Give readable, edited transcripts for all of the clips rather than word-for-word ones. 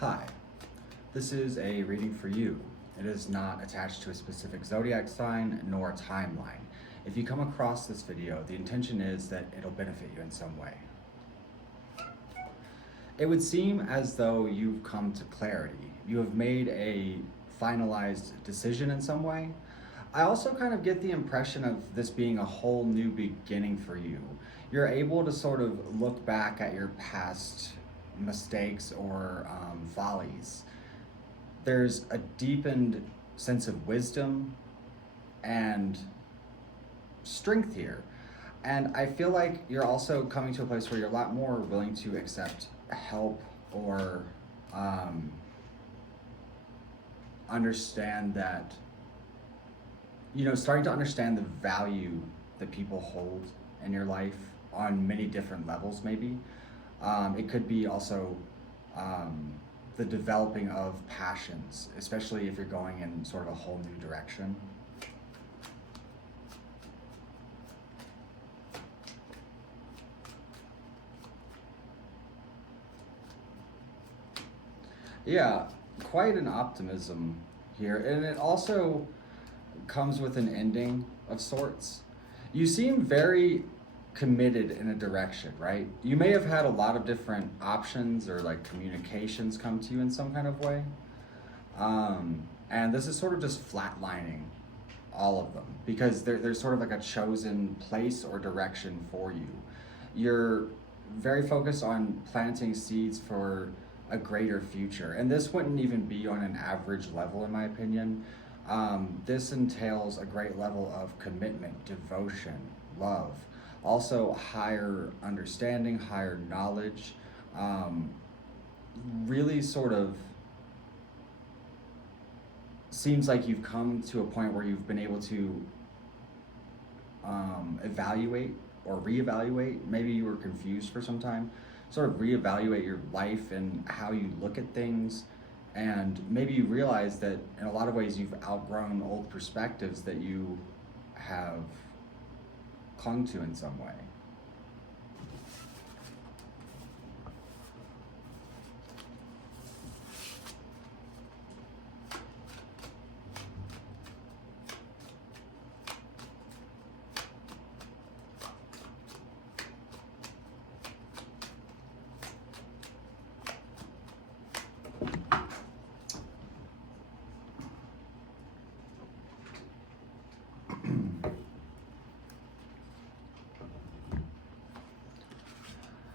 Hi, this is a reading for you. It is not attached to a specific zodiac sign nor a timeline. If you come across this video, the intention is that it'll benefit you in some way. It would seem as though you've come to clarity. You have made a finalized decision in some way. I also kind of get the impression of this being a whole new beginning for you. You're able to sort of look back at your past mistakes or follies. There's a deepened sense of wisdom and strength here. And I feel like you're also coming to a place where you're a lot more willing to accept help or understand that, starting to understand the value that people hold in your life on many different levels, maybe. It could be also the developing of passions, especially if you're going in sort of a whole new direction. Yeah, quite an optimism here. And it also comes with an ending of sorts. You seem very committed in a direction, right? You may have had a lot of different options or like communications come to you in some kind of way. And this is sort of just flatlining all of them because there's sort of like a chosen place or direction for you. You're very focused on planting seeds for a greater future. And this wouldn't even be on an average level, in my opinion. This entails a great level of commitment, devotion, love, also higher understanding, higher knowledge, really sort of seems like you've come to a point where you've been able to evaluate or reevaluate. Maybe you were confused for some time. Sort of reevaluate your life and how you look at things, and maybe you realize that in a lot of ways you've outgrown old perspectives that you have clung to in some way.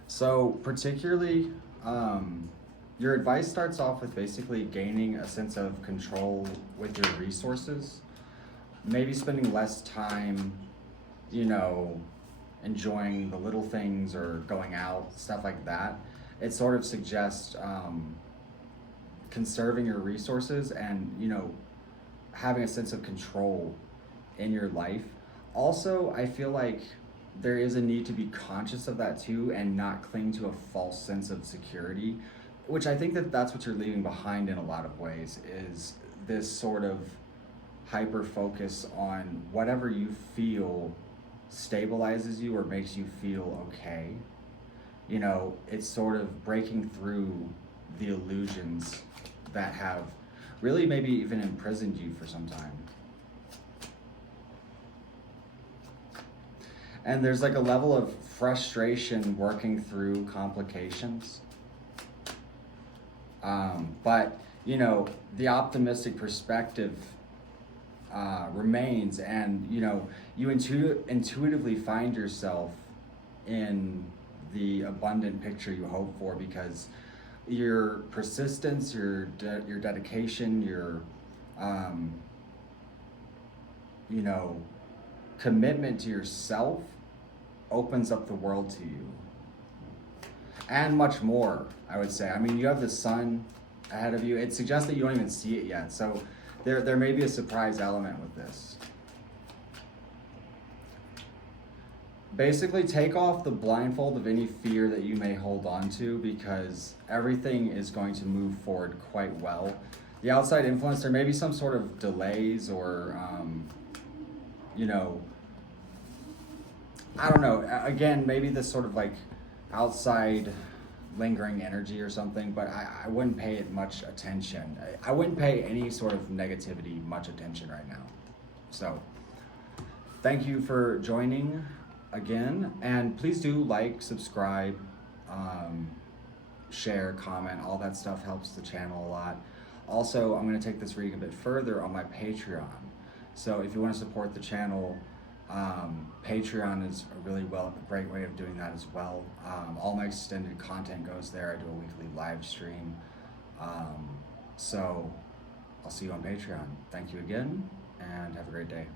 So particularly, your advice starts off with basically gaining a sense of control with your resources, maybe spending less time, enjoying the little things or going out, stuff like that. It sort of suggests conserving your resources and, having a sense of control in your life. Also, I feel like there is a need to be conscious of that too and not cling to a false sense of security, which I think that's what you're leaving behind in a lot of ways, is this sort of hyper focus on whatever you feel stabilizes you or makes you feel okay. It's sort of breaking through the illusions that have really maybe even imprisoned you for some time. And there's like a level of frustration working through complications. But, the optimistic perspective remains, and, you intuitively find yourself in the abundant picture you hope for because your persistence, your dedication, your, commitment to yourself opens up the world to you. And much more, I would say. I mean, you have the sun ahead of you. It suggests that you don't even see it yet. So there may be a surprise element with this. Basically, take off the blindfold of any fear that you may hold on to because everything is going to move forward quite well. The outside influence, there may be some sort of delays or, I don't know. Again, maybe this sort of like outside lingering energy or something, but I wouldn't pay it much attention. I wouldn't pay any sort of negativity much attention right now. So thank you for joining again, and please do like, subscribe, share, comment. All that stuff helps the channel a lot. Also, I'm going to take this reading a bit further on my Patreon. So if you want to support the channel, Patreon is a really great way of doing that as well. All my extended content goes there. I do a weekly live stream. So I'll see you on Patreon. Thank you again, and have a great day.